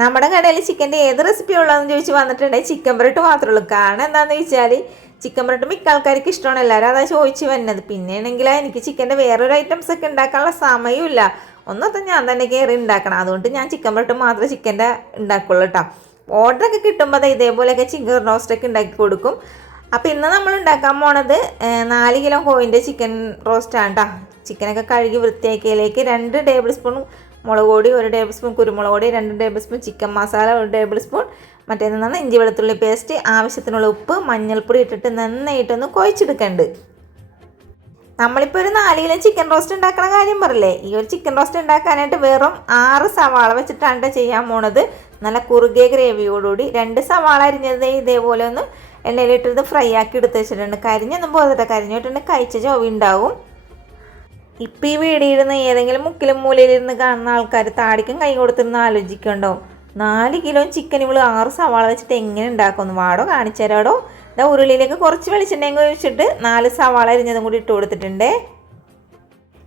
നമ്മുടെ കടയിൽ ചിക്കൻ്റെ ഏത് റെസിപ്പി ഉള്ളതെന്ന് ചോദിച്ച് വന്നിട്ടുണ്ടെങ്കിൽ ചിക്കൻ ബ്രെഡ് മാത്രമേ ഉള്ളൂ. കാരണം എന്താണെന്ന് വെച്ചാൽ ചിക്കൻ ബ്രെഡ് മിക്ക ആൾക്കാർക്ക് ഇഷ്ടമാണ്, എല്ലാവരും അതാ ചോദിച്ച് വരുന്നത്. പിന്നെയാണെങ്കിൽ എനിക്ക് ചിക്കൻ്റെ വേറൊരു ഐറ്റംസ് ഒക്കെ ഉണ്ടാക്കാനുള്ള സമയമില്ല, ഒന്നൊക്കെ ഞാൻ തന്നെ കയറി ഉണ്ടാക്കണം. അതുകൊണ്ട് ഞാൻ ചിക്കൻ ബ്രെഡ് മാത്രമേ ചിക്കൻ്റെ ഉണ്ടാക്കുള്ളൂ കേട്ടോ. ഓർഡറൊക്കെ കിട്ടുമ്പോൾ അത് ഇതേപോലെയൊക്കെ ചിക്കൻ റോസ്റ്റൊക്കെ ഉണ്ടാക്കി കൊടുക്കും. അപ്പോൾ ഇന്ന് നമ്മൾ ഉണ്ടാക്കാൻ പോണത് 4 കിലോ കോഴിൻ്റെ ചിക്കൻ റോസ്റ്റാണ് കേട്ടോ. ചിക്കനൊക്കെ കഴുകി വൃത്തിയാക്കിയതിലേക്ക് 2 ടേബിൾ സ്പൂൺ മുളക് പൊടി, 1 ടേബിൾ സ്പൂൺ കുരുമുളക് പൊടി, 2 tablespoon chicken masala, 1 tablespoon മറ്റേതെന്നാണ് ഇഞ്ചി വെളുത്തുള്ളി പേസ്റ്റ്, ആവശ്യത്തിനുള്ള ഉപ്പ്, മഞ്ഞൾപ്പൊടി ഇട്ടിട്ട് നന്നായിട്ടൊന്ന് കുഴച്ചെടുക്കുന്നുണ്ട്. നമ്മളിപ്പോൾ ഒരു 4 കിലോ ചിക്കൻ റോസ്റ്റ് ഉണ്ടാക്കുന്ന കാര്യം പറയില്ലേ, ഈ ഒരു ചിക്കൻ റോസ്റ്റ് ഉണ്ടാക്കാനായിട്ട് വെറും 6 സവാള വെച്ചിട്ടാണ് ചെയ്യാൻ പോണത്. നല്ല കുറുകിയ ഗ്രേവിയോടുകൂടി 2 സവാള അരിഞ്ഞത് ഇതേപോലെ ഒന്ന് എണ്ണയിലിട്ടത് ഫ്രൈ ആക്കി എടുത്ത് വെച്ചിട്ടുണ്ട്. കരിഞ്ഞൊന്നും പോകട്ടെ, കരിഞ്ഞിട്ടുണ്ടെങ്കിൽ കഴിച്ച ചൊവ്വ ഉണ്ടാവും. ഇപ്പം ഈ വീടിയിരുന്ന് ഏതെങ്കിലും മുക്കിലും മൂലയിലിരുന്ന് കാണുന്ന ആൾക്കാർ താടിക്കും കൈ കൊടുത്തിരുന്ന് ആലോചിക്കണ്ടാവും, 4 കിലോ ചിക്കൻ ഇവള് 6 സവാള വെച്ചിട്ട് എങ്ങനെ ഉണ്ടാക്കുമെന്ന്. വാടോ കാണിച്ചു തരാടോ. ഇതാ ഉരുളിയിലേക്ക് കുറച്ച് വെളിച്ചെണ്ണയും ഒഴിച്ചിട്ട് 4 സവാള അരിഞ്ഞതും കൂടി ഇട്ട് കൊടുത്തിട്ടുണ്ട്.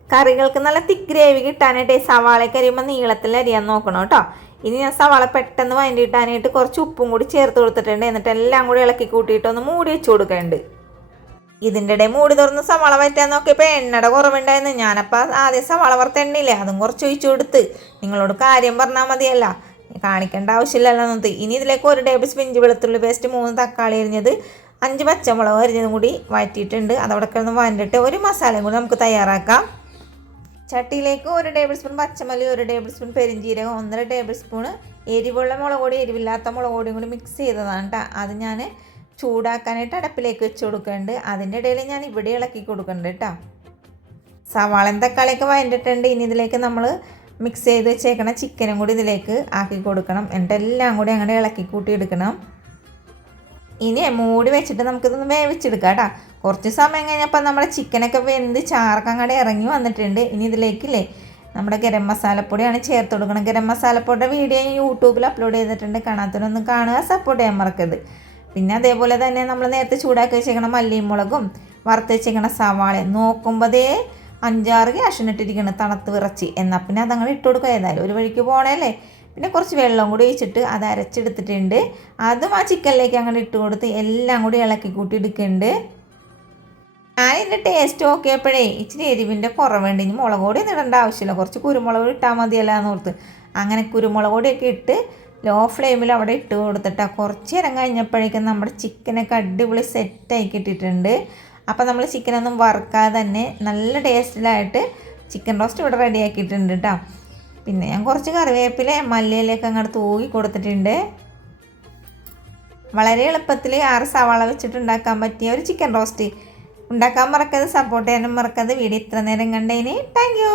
കറികൾക്ക് നല്ല തിക്ക് ഗ്രേവി കിട്ടാനായിട്ട് സവാളയ്ക്ക് അരിയുമ്പോൾ നീളത്തിൽ അരിയാൻ നോക്കണം കേട്ടോ. ഇനി ഞാൻ സവാള പെട്ടെന്ന് വഴണ്ടി കിട്ടാനായിട്ട് കുറച്ച് ഉപ്പും കൂടി ചേർത്ത് കൊടുത്തിട്ടുണ്ട്. എന്നിട്ട് എല്ലാം കൂടി ഇളക്കി കൂട്ടിയിട്ട് ഒന്ന് മൂടി വെച്ച് കൊടുക്കുന്നുണ്ട്. ഇതിൻ്റെ ഇടയിൽ മൂടി തുറന്ന് സവാള വറ്റാൻ നോക്കിയപ്പോൾ എണ്ണയുടെ കുറവുണ്ടായിരുന്നു. ഞാനപ്പോൾ ആദ്യം സവാള വറുത്ത എണ്ണയില്ലേ അതും കുറച്ച് ഒഴിച്ചു കൊടുത്ത്. നിങ്ങളോട് കാര്യം പറഞ്ഞാൽ മതിയല്ല, കാണിക്കേണ്ട ആവശ്യമില്ലല്ലോ എന്നൊത്ത്. ഇനി ഇതിലേക്ക് 1 ടേബിൾ സ്പൂൺ ഇഞ്ചി വെളുത്തുള്ളി പേസ്റ്റ്, 3 തക്കാളി അരിഞ്ഞത്, 5 പച്ചമുളക് അരിഞ്ഞതും കൂടി വഴറ്റിയിട്ടുണ്ട്. അതവിടെ കിടന്ന് വഴണ്ടിട്ട് ഒരു മസാലയും കൂടി നമുക്ക് തയ്യാറാക്കാം. ചട്ടിയിലേക്ക് 1 ടേബിൾ സ്പൂൺ പച്ചമല്ലി, 1 ടേബിൾ സ്പൂൺ പെരിഞ്ചീരകം, 1.5 ടേബിൾ സ്പൂൺ എരിവുള്ള മുളക് പൊടി, എരിവില്ലാത്ത മുളക് പൊടിയും കൂടി മിക്സ് ചെയ്തതാണ് കേട്ടോ. അത് ഞാൻ ചൂടാക്കാനായിട്ട് അടുപ്പിലേക്ക് വെച്ച് കൊടുക്കുന്നുണ്ട്. അതിൻ്റെ ഇടയിൽ ഞാൻ ഇവിടെ ഇളക്കി കൊടുക്കുന്നുണ്ട് കേട്ടോ. സവാളയും തക്കാളിയൊക്കെ വഴണ്ടിട്ടുണ്ട്. ഇനി ഇതിലേക്ക് നമ്മൾ മിക്സ് ചെയ്ത് വെച്ചേക്കണം ചിക്കനും കൂടി ഇതിലേക്ക് ആക്കി കൊടുക്കണം. എന്നിട്ട് എല്ലാം കൂടി അങ്ങനെ ഇളക്കി കൂട്ടി എടുക്കണം. ഇനി മൂടി വെച്ചിട്ട് നമുക്കിതൊന്ന് വേവിച്ചെടുക്കാം കേട്ടോ. കുറച്ച് സമയം കഴിഞ്ഞപ്പോൾ നമ്മുടെ ചിക്കനൊക്കെ വെന്ത് ചാറൊക്കെ അങ്ങോട്ട് ഇറങ്ങി വന്നിട്ടുണ്ട്. ഇനി ഇതിലേക്കില്ലേ നമ്മുടെ ഗരം മസാലപ്പൊടിയാണ് ചേർത്ത് കൊടുക്കണം. ഗരം മസാലപ്പൊടിയുടെ വീഡിയോ യൂട്യൂബിൽ അപ്ലോഡ് ചെയ്തിട്ടുണ്ട്, കാണാത്തവരൊന്നും കാണുക, സപ്പോർട്ട് ചെയ്യാൻ മറക്കരുത്. പിന്നെ അതേപോലെ തന്നെ നമ്മൾ നേരത്തെ ചൂടാക്കി വെച്ചേക്കണം മല്ലിയും മുളകും, വറുത്ത് വെച്ചേക്കണം സവാള, നോക്കുമ്പോൾ 5-6 ക്യാഷിനിട്ടിരിക്കണം തണുത്ത് വിറച്ച്. എന്നാൽ പിന്നെ അതങ്ങനെ ഇട്ട് കൊടുക്കുക, ഏതായാലും ഒരു വഴിക്ക് പോകണല്ലേ. പിന്നെ കുറച്ച് വെള്ളം കൂടി ഒഴിച്ചിട്ട് അത് അരച്ചെടുത്തിട്ടുണ്ട്. അതും ആ ചിക്കനിലേക്ക് അങ്ങനെ ഇട്ട് കൊടുത്ത് എല്ലാം കൂടി ഇളക്കി കൂട്ടി എടുക്കുന്നുണ്ട്. ഞാൻ ഇതിൻ്റെ ടേസ്റ്റ് നോക്കിയപ്പോഴേ ഇച്ചിരി എരിവിൻ്റെ കുറവുണ്ട്. ഇനി മുളക് പൊടി ഒന്നും ഇടേണ്ട ആവശ്യമില്ല, കുറച്ച് കുരുമുളക് ഇട്ടാൽ മതിയല്ല എന്ന് ഓർത്ത് അങ്ങനെ കുരുമുളക് പൊടിയൊക്കെ ഇട്ട് ലോ ഫ്ലെയിമിൽ അവിടെ ഇട്ട് കൊടുത്തിട്ടാണ്. കുറച്ച് നേരം കഴിഞ്ഞപ്പോഴേക്കും നമ്മുടെ ചിക്കനൊക്കെ അടിപൊളി സെറ്റായി കിട്ടിയിട്ടുണ്ട്. അപ്പോൾ നമ്മൾ ചിക്കനൊന്നും വറുക്കാതെ തന്നെ നല്ല ടേസ്റ്റിലായിട്ട് ചിക്കൻ റോസ്റ്റ് ഇവിടെ റെഡിയാക്കിയിട്ടുണ്ട് കേട്ടോ. പിന്നെ ഞാൻ കുറച്ച് കറിവേപ്പില മല്ലിയിലേക്ക് അങ്ങോട്ട് തൂകി കൊടുത്തിട്ടുണ്ട്. വളരെ എളുപ്പത്തിൽ 6 സവാള വെച്ചിട്ട് ഉണ്ടാക്കാൻ പറ്റിയ ഒരു ചിക്കൻ റോസ്റ്റ് ഉണ്ടാക്കാൻ മറക്കരുത്, സപ്പോർട്ട് ചെയ്യാനും മറക്കരുത്. വീഡിയോ ഇത്ര നേരം കണ്ടതിന് താങ്ക് യു.